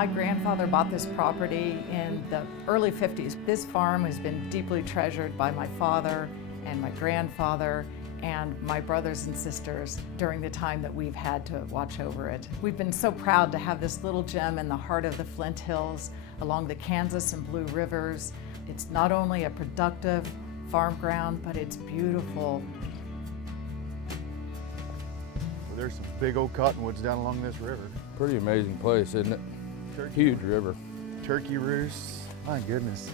My grandfather bought this property in the early 50s. This farm has been deeply treasured by my father and my grandfather and my brothers and sisters during the time that we've had to watch over it. We've been so proud to have this little gem in the heart of the Flint Hills along the Kansas and Blue Rivers. It's not only a productive farm ground, but it's beautiful. Well, there's some big old cottonwoods down along this river. Pretty amazing place, isn't it? Huge river. Turkey roosts, my goodness.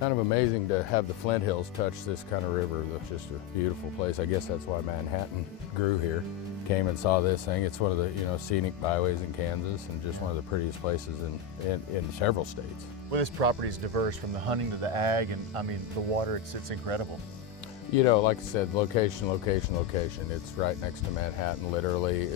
Kind of amazing to have the Flint Hills touch this kind of river. It's just a beautiful place. I guess that's why Manhattan grew here. Came and saw this thing. It's one of the scenic byways in Kansas and just one of the prettiest places in several states. Well, this property is diverse from the hunting to the ag, and I mean the water. It's incredible. Like I said, location, location, location. It's right next to Manhattan. Literally,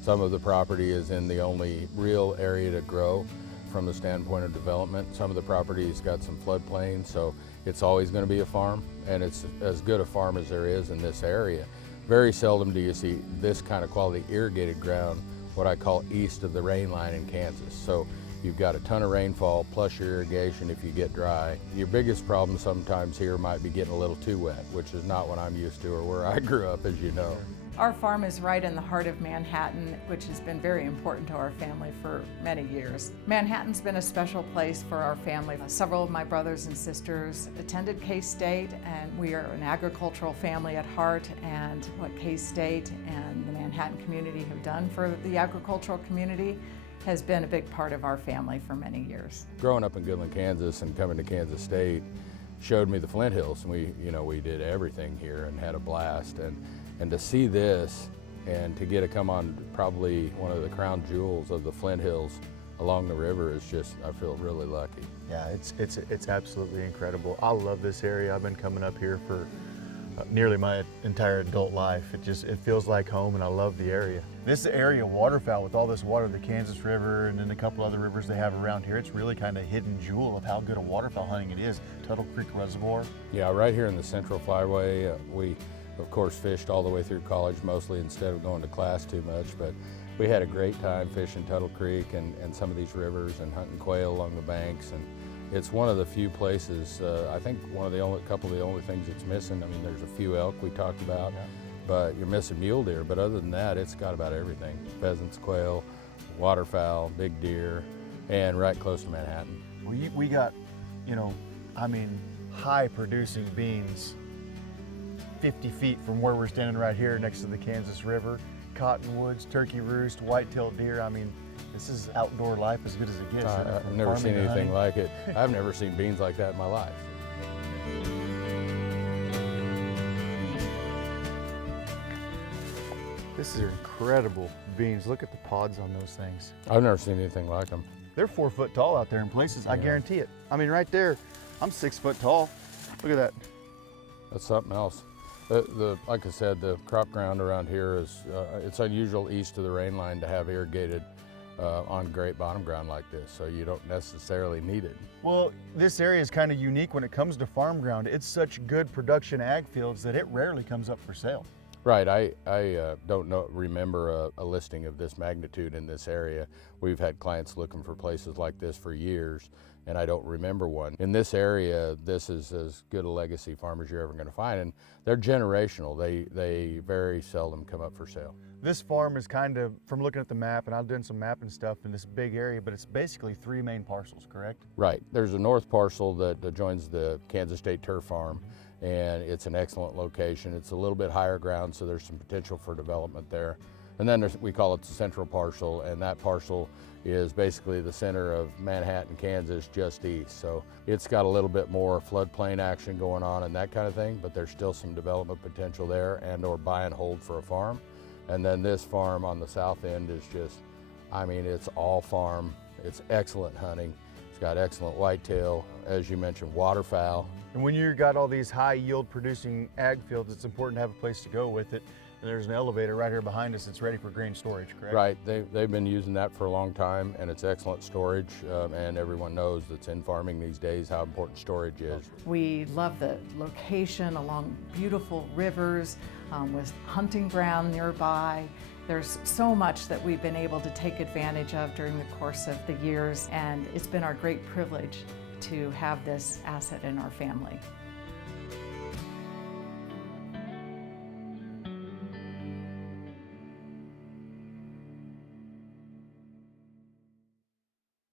some of the property is in the only real area to grow from the standpoint of development. Some of the property's got some floodplain, so it's always going to be a farm, and it's as good a farm as there is in this area. Very seldom do you see this kind of quality irrigated ground, what I call east of the rain line in Kansas. So you've got a ton of rainfall plus your irrigation if you get dry. Your biggest problem sometimes here might be getting a little too wet, which is not what I'm used to or where I grew up, as you know. Our farm is right in the heart of Manhattan, which has been very important to our family for many years. Manhattan's been a special place for our family. Several of my brothers and sisters attended K-State, and we are an agricultural family at heart, and what K-State and the Manhattan community have done for the agricultural community has been a big part of our family for many years. Growing up in Goodland, Kansas and coming to Kansas State showed me the Flint Hills, and we did everything here and had a blast. And to see this and to get to come on probably one of the crown jewels of the Flint Hills along the river is just, I feel really lucky. Yeah, it's absolutely incredible. I love this area. I've been coming up here for nearly my entire adult life. It feels like home, and I love the area. This area waterfowl with all this water, the Kansas River and then a couple other rivers they have around here, it's really kind of a hidden jewel of how good a waterfowl hunting it is. Tuttle Creek Reservoir. Yeah, right here in the Central Flyway, we of course fished all the way through college mostly instead of going to class too much, but we had a great time fishing Tuttle Creek and some of these rivers and hunting quail along the banks. And it's one of the few places, I think couple of the only things it's missing. I mean, there's a few elk we talked about, yeah, but you're missing mule deer. But other than that, it's got about everything. Pheasants, quail, waterfowl, big deer, and right close to Manhattan. We got, high producing beans 50 feet from where we're standing right here next to the Kansas River. Cottonwoods, turkey roost, white-tailed deer. I mean, this is outdoor life as good as it gets. I've never seen anything like it. I've never seen beans like that in my life. This is incredible beans. Look at the pods on those things. I've never seen anything like them. They're 4 foot tall out there in places, yeah. I guarantee it. I mean, right there, I'm 6 foot tall. Look at that. That's something else. Like I said, the crop ground around here is, it's unusual east of the rain line to have irrigated on great bottom ground like this, so you don't necessarily need it. Well, this area is kind of unique when it comes to farm ground. It's such good production ag fields that it rarely comes up for sale. Right, I don't remember a listing of this magnitude in this area. We've had clients looking for places like this for years, and I don't remember one. In this area, this is as good a legacy farm as you're ever going to find, and they're generational. They very seldom come up for sale. This farm is kind of, from looking at the map, and I've done some mapping stuff in this big area, but it's basically 3 main parcels, correct? Right, there's a north parcel that joins the Kansas State Turf Farm, and it's an excellent location. It's a little bit higher ground, so there's some potential for development there. And then we call it the central parcel, and that parcel is basically the center of Manhattan, Kansas, just east. So it's got a little bit more floodplain action going on and that kind of thing, but there's still some development potential there and or buy and hold for a farm. And then this farm on the south end is just, it's all farm. It's excellent hunting. It's got excellent whitetail, as you mentioned, waterfowl. And when you've got all these high yield producing ag fields, it's important to have a place to go with it. And there's an elevator right here behind us that's ready for grain storage, correct? Right, they've been using that for a long time, and it's excellent storage, and everyone knows that's in farming these days how important storage is. We love the location along beautiful rivers with hunting ground nearby, There's so much that we've been able to take advantage of during the course of the years, and it's been our great privilege to have this asset in our family.